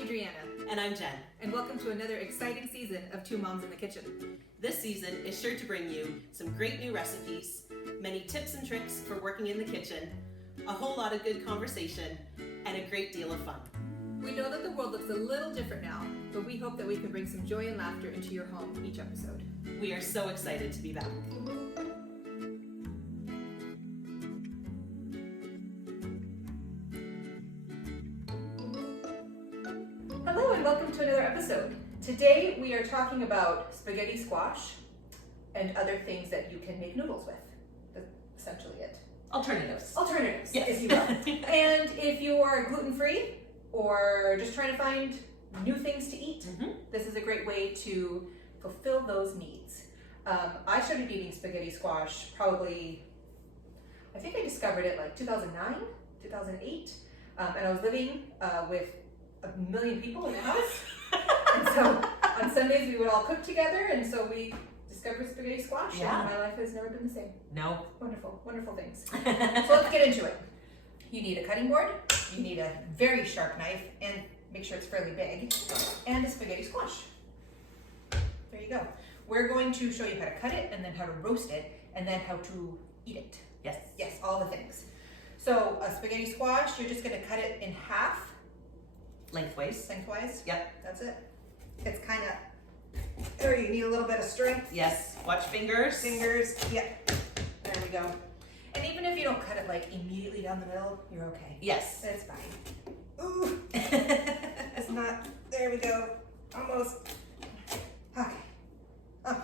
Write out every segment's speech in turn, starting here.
Adriana. And I'm Jen. And welcome to another exciting season of Two Moms in the Kitchen. This season is sure to bring you some great new recipes, many tips and tricks for working in the kitchen, a whole lot of good conversation, and a great deal of fun. We know that the world looks a little different now, but we hope that we can bring some joy and laughter into your home each episode. We are so excited to be back. Hello and welcome to another episode. Today we are talking about spaghetti squash and other things that you can make noodles with. That's essentially it. Alternatives. Alternatives, Yes. if you will. And if you are gluten-free or just trying to find new things to eat, this is a great way to fulfill those needs. I started eating spaghetti squash probably, I think I discovered it like 2009, 2008. And I was living with a million people in the house. And so on Sundays we would all cook together, and so we discovered spaghetti squash, Yeah. and my life has never been the same. No. Wonderful, wonderful things. So let's get into it. You need a cutting board, you need a very sharp knife, and make sure it's fairly big, and a spaghetti squash. There you go. We're going to show you how to cut it, and then how to roast it, and then how to eat it. Yes. Yes, all the things. So a spaghetti squash, you're just gonna cut it in half. Lengthways. Lengthwise? Yep. That's it. It's kind of, there you need a little bit of strength. Yes. Watch fingers. Fingers, yep. There we go. And even if you don't cut it like immediately down the middle, you're okay. Yes. That's fine. Ooh. It's not, there we go. Almost. Okay. Oh.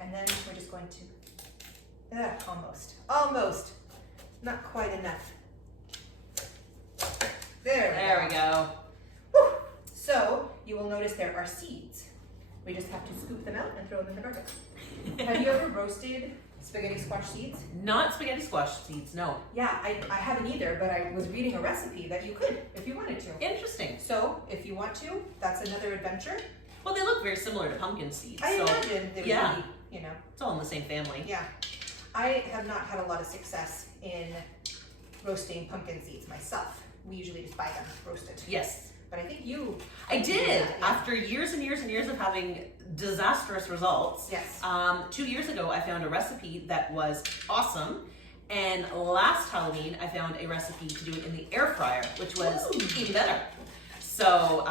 And then we're just going to, almost. Not quite enough. There we go. Whew. So you will notice there are seeds. We just have to scoop them out and throw them in the bucket. Have you ever roasted spaghetti squash seeds? Not spaghetti squash seeds, no. Yeah, I haven't either, but I was reading a recipe that you could if you wanted to. Interesting. So if you want to, that's another adventure. Well, they look very similar to pumpkin seeds. I so imagine they would yeah. be, It's all in the same family. Yeah. I have not had a lot of success in roasting pumpkin seeds myself. We usually just buy them roasted. Yes. But I think you... I did. that, yeah. After years and years and years of having disastrous results. Yes. 2 years ago, I found a recipe that was awesome. And last Halloween, I found a recipe to do it in the air fryer, which was even better. So,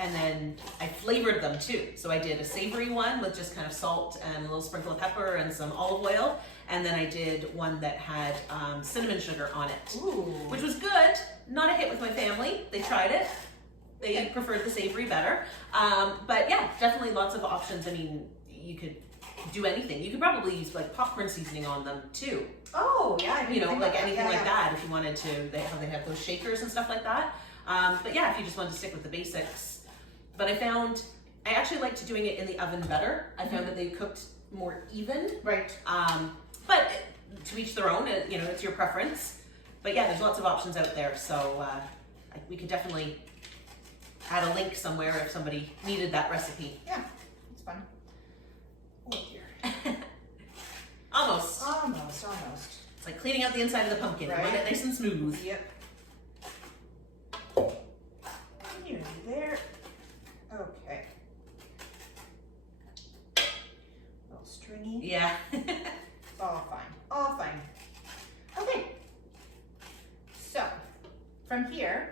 and then I flavored them too. So I did a savory one with just kind of salt and a little sprinkle of pepper and some olive oil. And then I did one that had cinnamon sugar on it, which was good. Not a hit with my family. They tried it. They preferred the savory better. But yeah, definitely lots of options. I mean, you could do anything. You could probably use like popcorn seasoning on them too. Oh, yeah. I didn't think like about anything that. like that if you wanted to. They have those shakers and stuff like that. But yeah, if you just wanted to stick with the basics. But I actually liked doing it in the oven better. I found that they cooked more even. Right. But to each their own, it's your preference. But yeah, there's lots of options out there. So we could definitely add a link somewhere if somebody needed that recipe. Yeah, it's fun. Oh dear. Almost. Almost. It's like cleaning out the inside of the pumpkin. Right. You want it nice and smooth. Yep. Nearly there. Okay. A little stringy. Yeah. All fine. Okay. So, from here,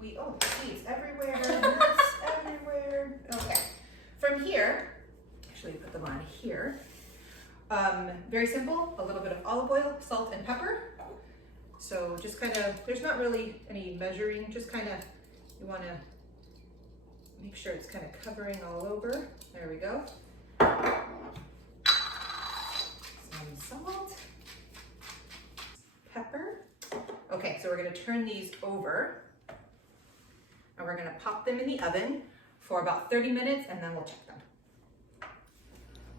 seeds everywhere, nuts everywhere. Okay. From here, actually put them on here. Very simple, a little bit of olive oil, salt, and pepper. So just kind of, there's not really any measuring, just kind of, you want to make sure it's kind of covering all over. There we go. Some salt, pepper. Okay, so we're going to turn these over and we're going to pop them in the oven for about 30 minutes and then we'll check them.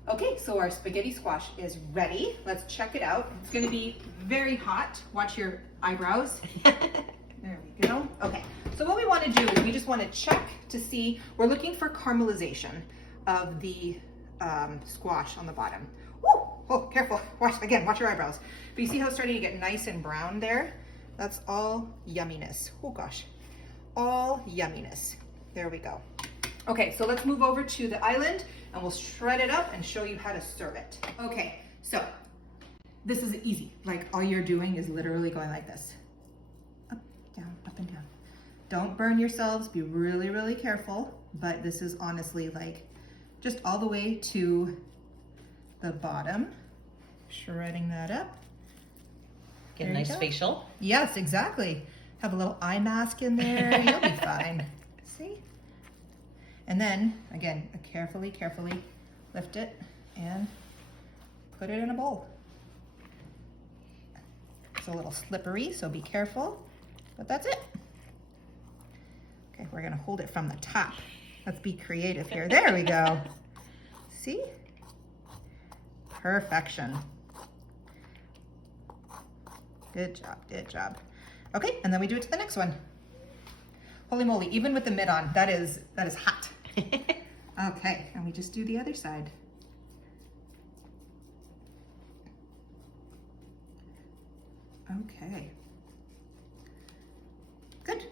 Okay, so our spaghetti squash is ready. Let's check it out. It's going to be very hot. Watch your eyebrows. There we go. Okay, so what we want to do is we just want to check to see, we're looking for caramelization of the squash on the bottom. Woo! Oh, careful. Watch your eyebrows. But you see how it's starting to get nice and brown there? That's all yumminess. Oh gosh. all yumminess. There we go. Okay, so let's move over to the island and we'll shred it up and show you how to serve it. Okay, so this is easy. Like all you're doing is literally going like this. Up, down, up and down. Don't burn yourselves, be really, really careful. But this is honestly like just all the way to the bottom. Shredding that up. Get a nice facial. Yes, exactly. Have a little eye mask in there, you'll be fine. See? And then, again, carefully lift it and put it in a bowl. It's a little slippery, so be careful, but that's it. Okay, we're gonna hold it from the top. Let's be creative here. There we go. See? Perfection. Good job, good job. Okay, and then we do it to the next one. Holy moly, even with the mitt on, that is hot. Okay, and we just do the other side. Okay. Good.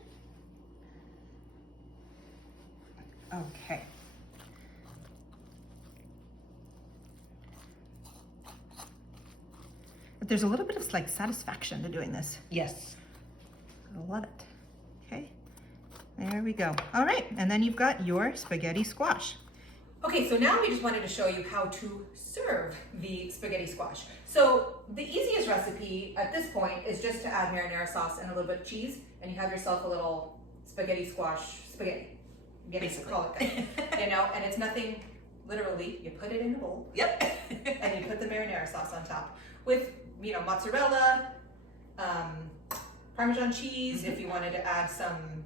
Okay. But there's a little bit of like satisfaction to doing this. Yes. I love it. Okay, there we go. All right, and then you've got your spaghetti squash. Okay, so now we just wanted to show you how to serve the spaghetti squash. So the easiest recipe at this point is just to add marinara sauce and a little bit of cheese, and you have yourself a little spaghetti squash spaghetti. Basically. Call it that. You know, and it's nothing, literally, you put it in a bowl. Yep. And you put the marinara sauce on top with, you know, mozzarella, Parmesan cheese, if you wanted to add some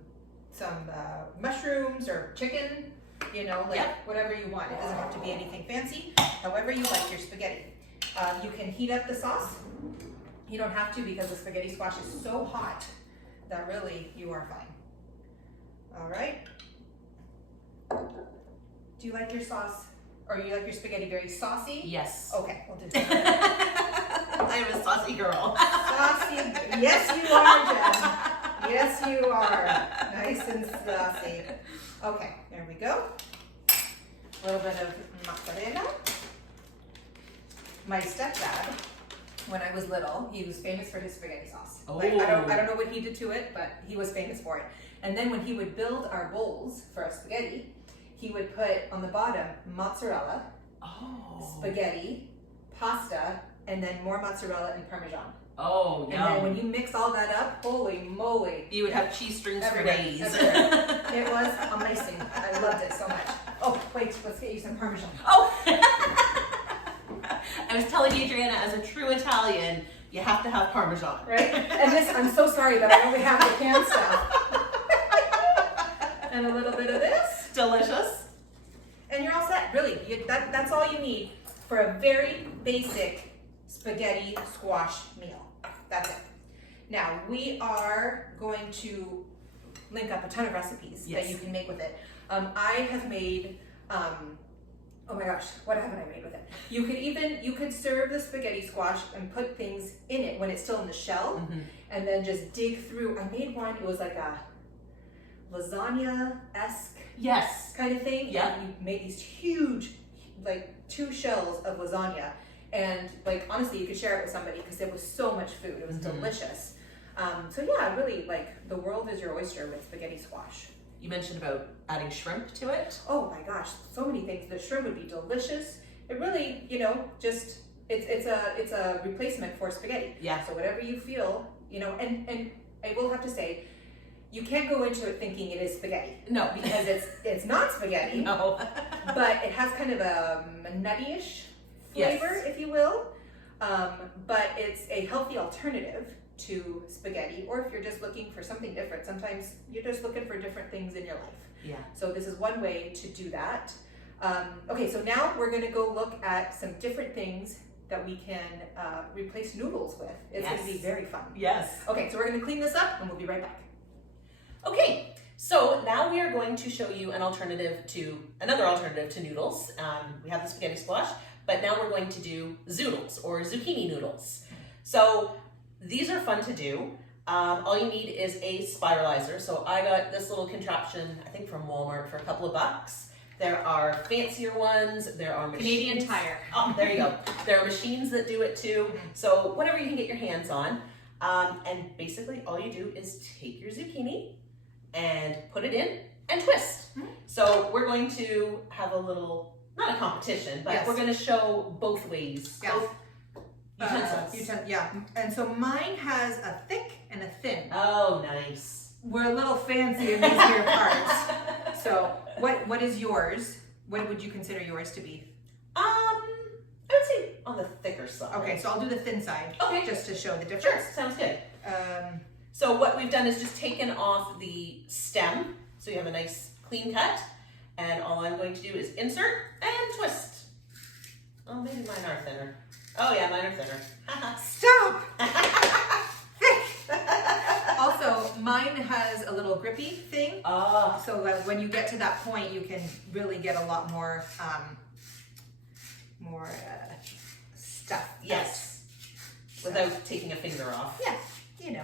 mushrooms or chicken, you know, like whatever you want. It doesn't have to be anything fancy, however you like your spaghetti. You can heat up the sauce. You don't have to because the spaghetti squash is so hot that really you are fine. All right. Do you like your sauce, or you like your spaghetti very saucy? Yes. Okay, we'll do that. I am a saucy girl. Saucy, yes you are, Jen. Yes you are. Nice and saucy. Okay, there we go. A little bit of mozzarella. My stepdad, when I was little, he was famous for his spaghetti sauce. Oh. Like, I don't know what he did to it, but he was famous for it. And then when he would build our bowls for our spaghetti, he would put on the bottom mozzarella, spaghetti, pasta, and then more mozzarella and Parmesan. Oh, and then when you mix all that up, holy moly. You would have cheese strings for everywhere, days. everywhere. It was amazing. I loved it so much. Oh, wait, let's get you some Parmesan. Oh! I was telling Adriana, as a true Italian, you have to have Parmesan. Right? And this, I'm so sorry, but I only have the canned stuff. And a little bit of this. Delicious. And you're all set, really. That's all you need for a very basic spaghetti squash meal. That's it. Now, we are going to link up a ton of recipes that you can make with it. I have made, oh my gosh, what haven't I made with it? You could serve the spaghetti squash and put things in it when it's still in the shell, and then just dig through. I made one, it was like a lasagna-esque kind of thing. Yeah. And you made these huge, like 2 shells of lasagna. And like, honestly, you could share it with somebody because it was so much food. It was delicious. So yeah, really, like, the world is your oyster with spaghetti squash. You mentioned about adding shrimp to it. Oh my gosh, so many things. The shrimp would be delicious. It really, you know, just, it's a replacement for spaghetti. Yeah. So whatever you feel, you know, and I will have to say, you can't go into it thinking it is spaghetti. No. Because it's not spaghetti. No. But it has kind of a nutty-ish flavor, if you will. But it's a healthy alternative to spaghetti, or if you're just looking for something different. Sometimes you're just looking for different things in your life. Yeah. So this is one way to do that. Okay, so now we're gonna go look at some different things that we can replace noodles with. It's gonna be very fun. Yes. Okay, so we're gonna clean this up and we'll be right back. Okay, so now we are going to show you another alternative to noodles. We have the spaghetti squash, but now we're going to do zoodles or zucchini noodles. So these are fun to do. All you need is a spiralizer. So I got this little contraption, I think from Walmart, for a couple of bucks. There are fancier ones. There are machines. Canadian Tire. Oh, there you go. There are machines that do it too. So whatever you can get your hands on. And basically all you do is take your zucchini and put it in and twist. So we're going to have a little, not a competition, but we're going to show both ways. Yes. Both utensils. Yeah, and so mine has a thick and a thin. Oh, nice. We're a little fancy in these here parts. So what is yours? What would you consider yours to be? I would say on the thicker side. Okay, so I'll do the thin side. Okay. Just to show the difference. Sure, sounds good. So what we've done is just taken off the stem, so you have a nice clean cut, and all I'm going to do is insert and twist. Oh, maybe mine are thinner. Oh yeah, mine are thinner. Stop! Also, mine has a little grippy thing. Oh. So that when you get to that point, you can really get a lot more, stuff. Yes. Without taking a finger off. Yeah, you know.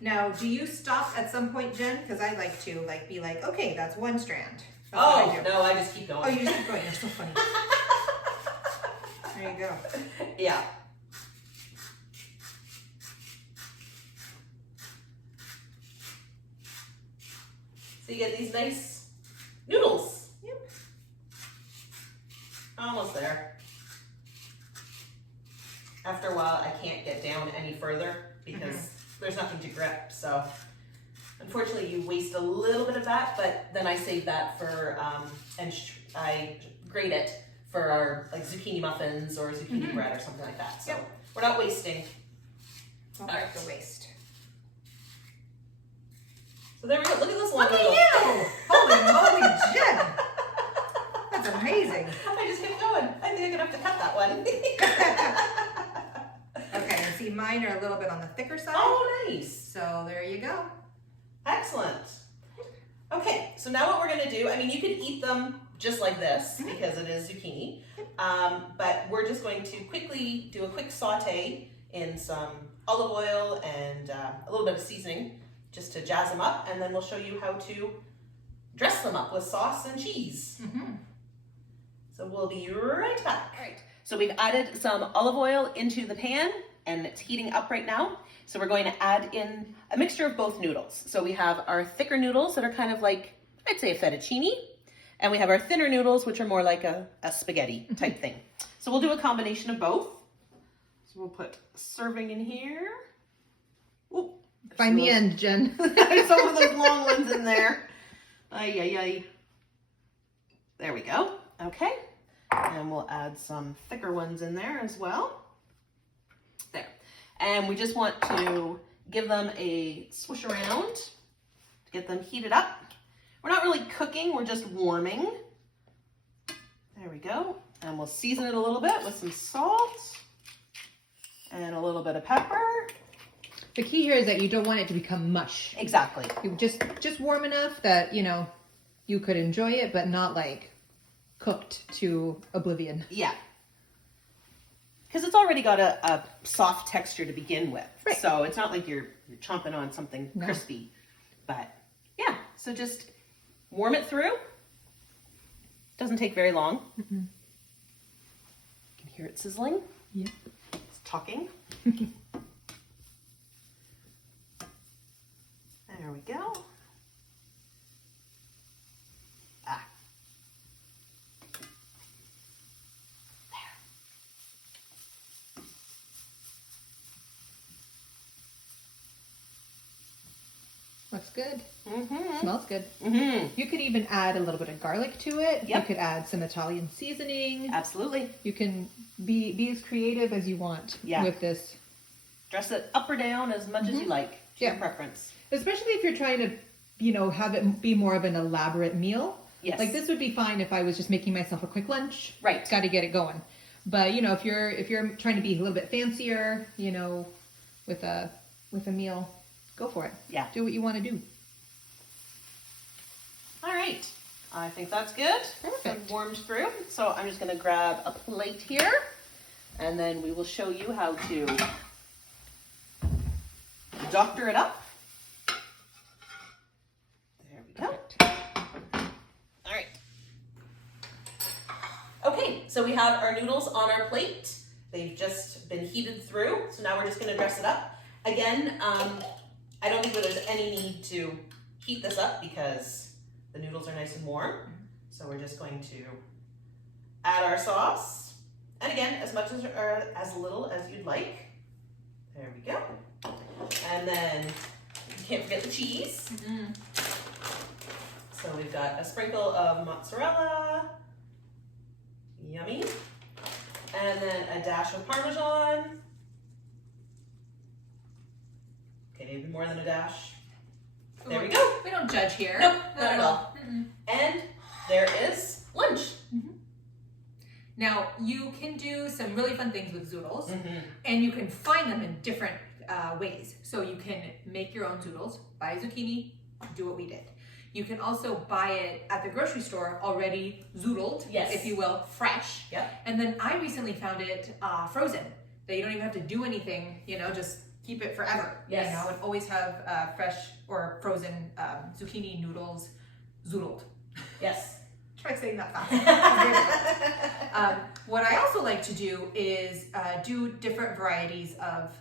Now, do you stop at some point, Jen? Because I like to be like, okay, that's one strand. That's what I do. No, I just keep going. Oh, you just keep going. You're so funny. There you go. Yeah. So you get these nice noodles. Yep. Almost there. After a while, I can't get down any further because there's nothing to grip. So unfortunately, you waste a little bit of that, but then I save that for, I grate it for our like zucchini muffins or zucchini bread or something like that. So we're not wasting. Don't like the waste. So there we go. Look at this long Look noodle. at you! Holy moly, Jen! That's amazing. I just kept going. I think I'm gonna have to cut that one. Okay, and see, mine are a little bit on the thicker side. Oh, nice. So there you go. Excellent. Okay, so now what we're gonna do, I mean, you could eat them just like this because it is zucchini, but we're just going to quickly do a quick saute in some olive oil and a little bit of seasoning just to jazz them up, and then we'll show you how to dress them up with sauce and cheese. So we'll be right back. All right, so we've added some olive oil into the pan and it's heating up right now. So we're going to add in a mixture of both noodles. So we have our thicker noodles that are kind of like, I'd say a fettuccine, and we have our thinner noodles, which are more like a spaghetti type thing. So we'll do a combination of both. So we'll put serving in here. Ooh, Find the end, Jen. there's some of those long ones in there. Ay, ay, ay. There we go. Okay. And we'll add some thicker ones in there as well. There. And we just want to give them a swish around to get them heated up. We're not really cooking, we're just warming. There we go. And we'll season it a little bit with some salt and a little bit of pepper. The key here is that you don't want it to become mush. Exactly. You just warm enough that, you know, you could enjoy it, but not like cooked to oblivion. Yeah. Because it's already got a soft texture to begin with. Right. So it's not like you're chomping on something No. crispy. But yeah, so just warm it through. Doesn't take very long. You can hear it sizzling. Yep. It's talking. There we go. Ah. Looks good. Mm-hmm. Smells good. Mm-hmm. You could even add a little bit of garlic to it. Yep. You could add some Italian seasoning. Absolutely. You can be as creative as you want with this. Dress it up or down as much as you like. To your Yeah. preference. Especially if you're trying to, you know, have it be more of an elaborate meal. Yes. Like this would be fine if I was just making myself a quick lunch. Right. Got to get it going. But you know, if you're trying to be a little bit fancier, you know, with a meal, go for it. Yeah. Do what you want to do. All right. I think that's good. Perfect. Warmed through. So I'm just going to grab a plate here, and then we will show you how to doctor it up. There we go. All right. Okay, so we have our noodles on our plate. They've just been heated through, so now we're just gonna dress it up. Again, I don't think that there's any need to heat this up because the noodles are nice and warm. So we're just going to add our sauce. And again, as much as or as little as you'd like. There we go. And then you can't forget the cheese. Mm-hmm. So we've got a sprinkle of mozzarella. Yummy. And then a dash of Parmesan. Okay, maybe more than a dash. There we go. We don't judge here. Nope, not at all. Mm-mm. And there is lunch. Now, you can do some really fun things with Zoodles, Mm-hmm. and you can find them in different ways. So you can make your own Zoodles, buy zucchini, do what we did. You can also buy it at the grocery store already zoodled, Yes. if you will, fresh. Yep. And then I recently found it frozen, that you don't even have to do anything, just keep it forever. Yes. And always have fresh or frozen zucchini noodles zoodled. Yes. Try saying that fast. What I also like to do is do different varieties of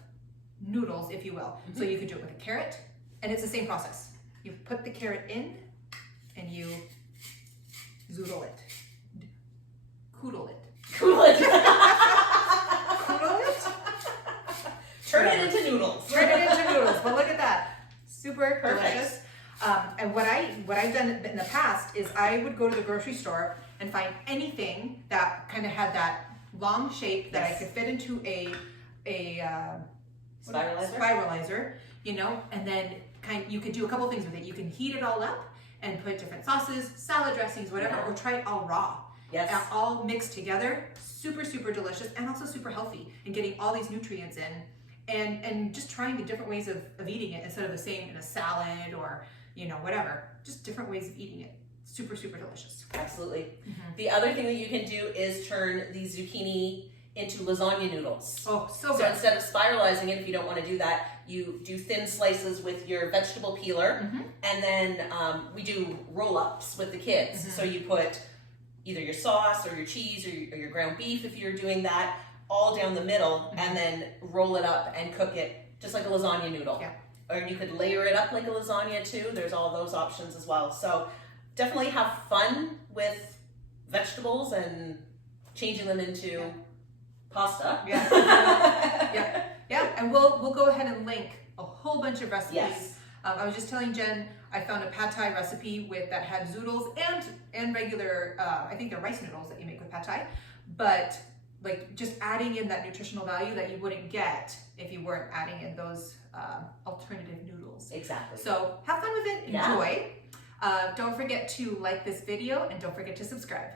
noodles, if you will. So you could do it with a carrot, and it's the same process. You put the carrot in, and you zoodle it. Coodle it. Cool it. Coodle it? Turn it into noodles. Turn it into noodles. But look at that. Super Perfect. delicious. And what I've done in the past is I would go to the grocery store and find anything that kind of had that long shape that I could fit into a spiralizer, and then you could do a couple things with it. You can heat it all up and put different sauces, salad dressings, whatever, or try it all raw. Yes. All mixed together. Super, super delicious, and also super healthy, and getting all these nutrients in, and just trying the different ways of eating it instead of the same in a salad or whatever. Just different ways of eating it. Super, super delicious. Absolutely. The other thing that you can do is turn the zucchini into lasagna noodles. Oh, so So good. instead of spiralizing it, if you don't want to do that, you do thin slices with your vegetable peeler, and then we do roll-ups with the kids. So you put either your sauce or your cheese or your ground beef, if you're doing that, all down the middle, and then roll it up and cook it just like a lasagna noodle. Yeah. Or you could layer it up like a lasagna too. There's all those options as well. So definitely have fun with vegetables and changing them into pasta. Yeah. Yeah. And we'll go ahead and link a whole bunch of recipes. Yes. I was just telling Jen, I found a pad thai recipe that had zoodles and regular, I think they're rice noodles that you make with pad thai, but like just adding in that nutritional value that you wouldn't get if you weren't adding in those alternative noodles. Exactly. So have fun with it, Yeah. enjoy. Don't forget to like this video, and don't forget to subscribe.